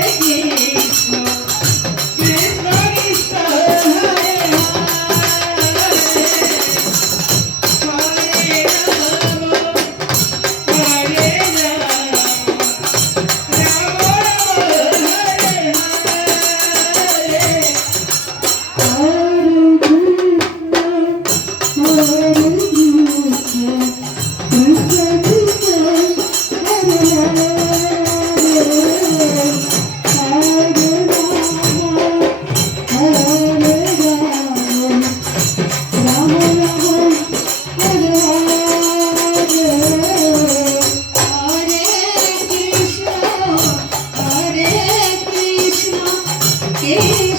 Krishna Спасибо.